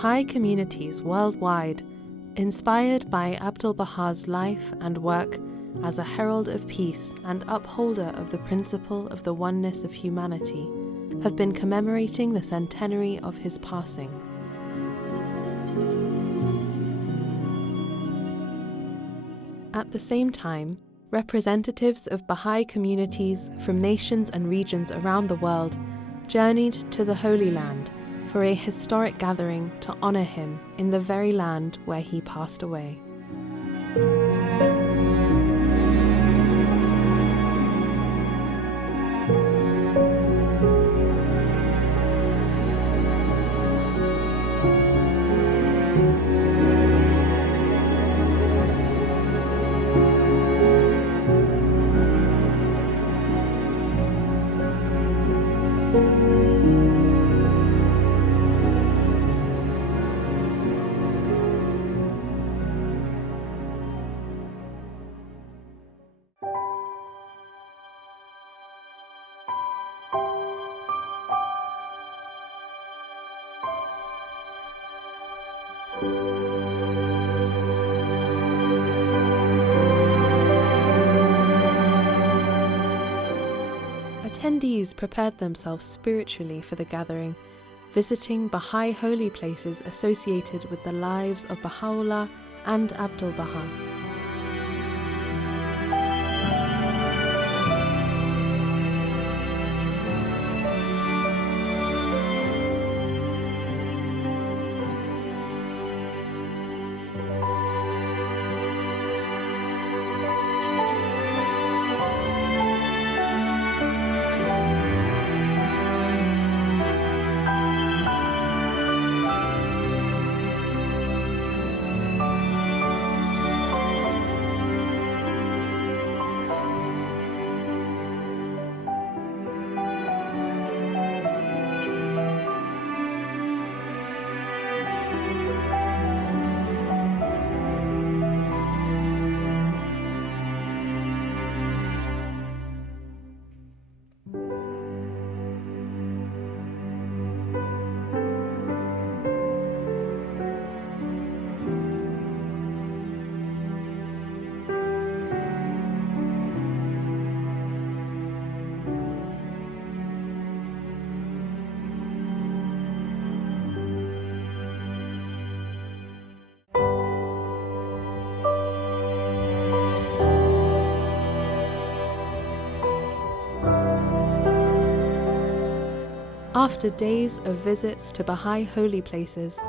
Baha'i communities worldwide, inspired by Abdul-Baha''s life and work as a herald of peace and upholder of the principle of the oneness of humanity, have been commemorating the centenary of his passing. At the same time, representatives of Baha'i communities from nations and regions around the world journeyed to the Holy Land for a historic gathering to honor him in the very land where he passed away. Attendees prepared themselves spiritually for the gathering, visiting Baha'i holy places associated with the lives of Baha'u'llah and Abdul-Baha. After days of visits to Baha'i holy places,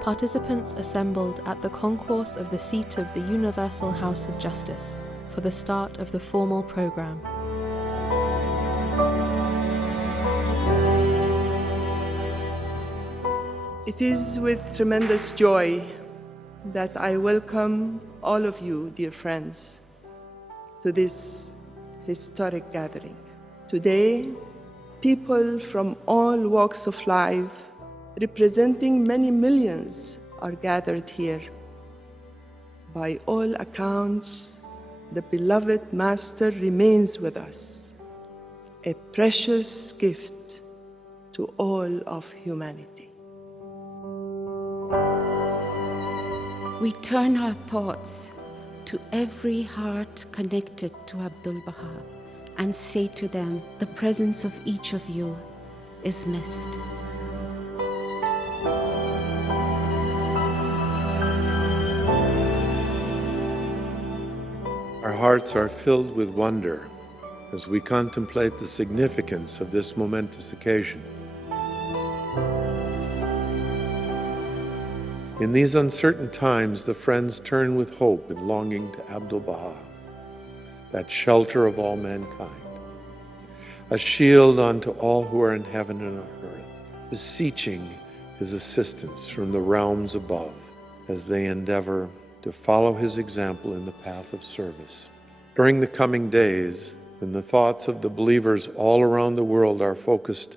participants assembled at the concourse of the seat of the Universal House of Justice for the start of the formal program. It is with tremendous joy that I welcome all of you, dear friends, to this historic gathering. Today, people from all walks of life, representing many millions, are gathered here. By all accounts, the beloved Master remains with us, a precious gift to all of humanity. We turn our thoughts to every heart connected to Abdul-Baha and say to them, the presence of each of you is missed. Our hearts are filled with wonder as we contemplate the significance of this momentous occasion. In these uncertain times, the friends turn with hope and longing to Abdul-Baha, that shelter of all mankind, a shield unto all who are in heaven and on earth, beseeching his assistance from the realms above as they endeavor to follow his example in the path of service. During the coming days, when the thoughts of the believers all around the world are focused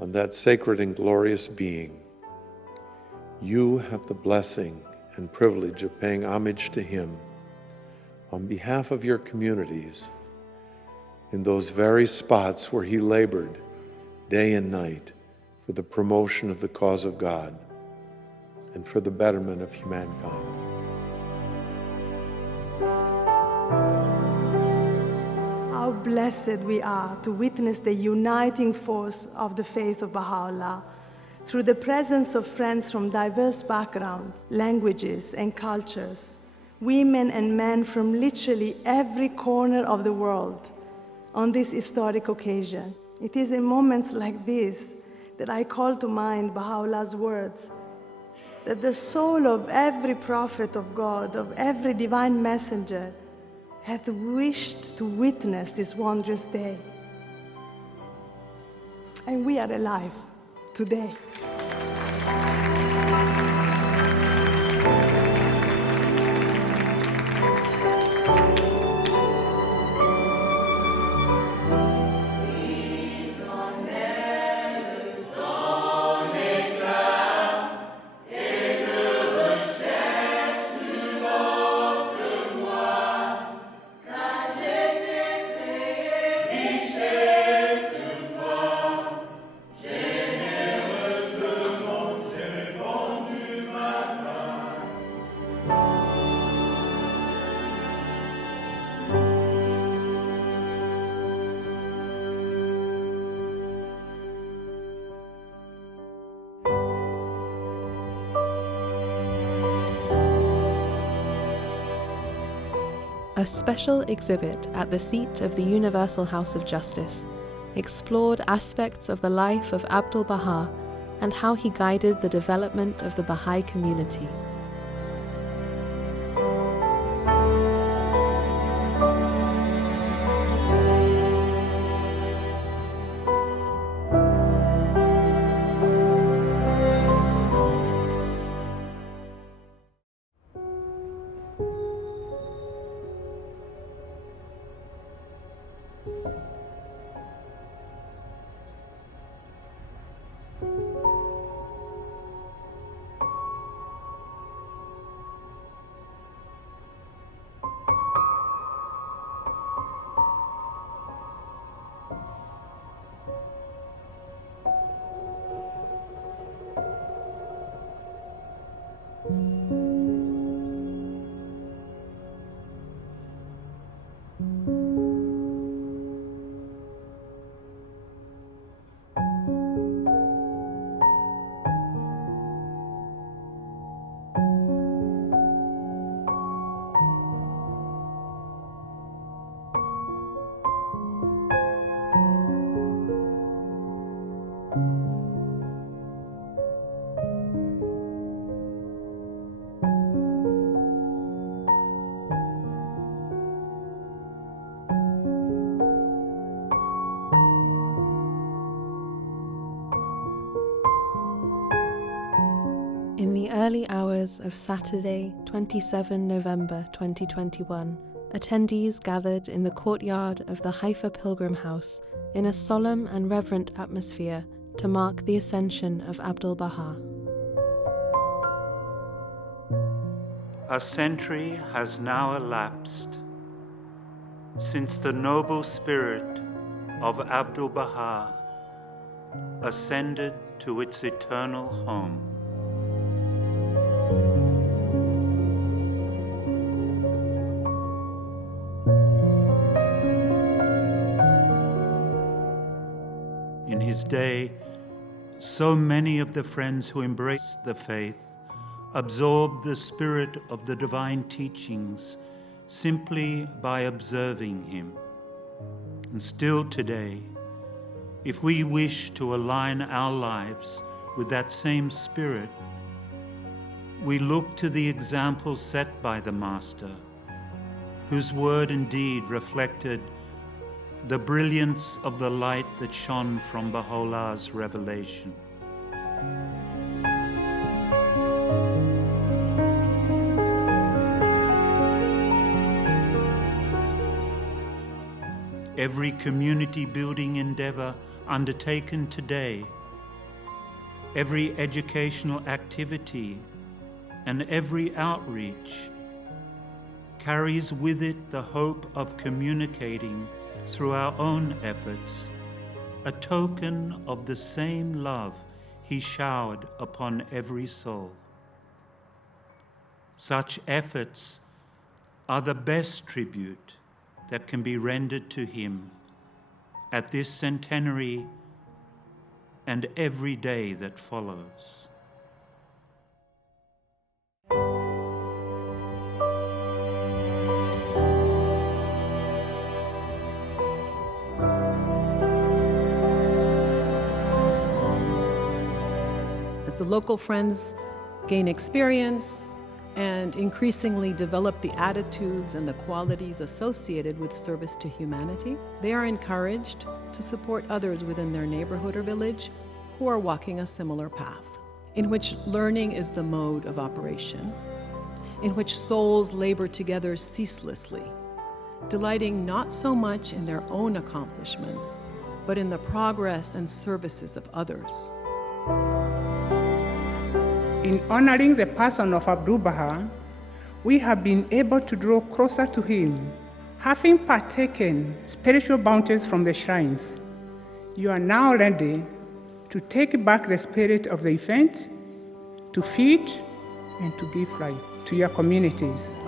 on that sacred and glorious being, you have the blessing and privilege of paying homage to him on behalf of your communities in those very spots where he labored day and night for the promotion of the cause of God. and for the betterment of humankind. How blessed we are to witness the uniting force of the faith of Baha'u'llah through the presence of friends from diverse backgrounds, languages, and cultures, women and men from literally every corner of the world on this historic occasion. It is in moments like this that I call to mind Baha'u'llah's words, that the soul of every prophet of God, of every divine messenger, hath wished to witness this wondrous day. And we are alive today. A special exhibit at the seat of the Universal House of Justice explored aspects of the life of Abdul-Baha and how he guided the development of the Baha'i community. In the early hours of Saturday, 27 November 2021, attendees gathered in the courtyard of the Haifa Pilgrim House in a solemn and reverent atmosphere to mark the ascension of Abdul-Baha. A century has now elapsed since the noble spirit of Abdul-Baha ascended to its eternal home. In his day, so many of the friends who embraced the faith absorbed the spirit of the divine teachings simply by observing him. And still today, if we wish to align our lives with that same spirit, we look to the example set by the Master, whose word and deed reflected the brilliance of the light that shone from Baha'u'llah's revelation. Every community building endeavor undertaken today, every educational activity, and every outreach carries with it the hope of communicating through our own efforts a token of the same love he showered upon every soul. Such efforts are the best tribute that can be rendered to him at this centenary and every day that follows. As the local friends gain experience and increasingly develop the attitudes and the qualities associated with service to humanity, they are encouraged to support others within their neighborhood or village who are walking a similar path, in which learning is the mode of operation, in which souls labor together ceaselessly, delighting not so much in their own accomplishments, but in the progress and services of others. In honoring the person of Abdu'l-Baha, we have been able to draw closer to him, having partaken spiritual bounties from the shrines. You are now ready to take back the spirit of the event, to feed and to give life to your communities.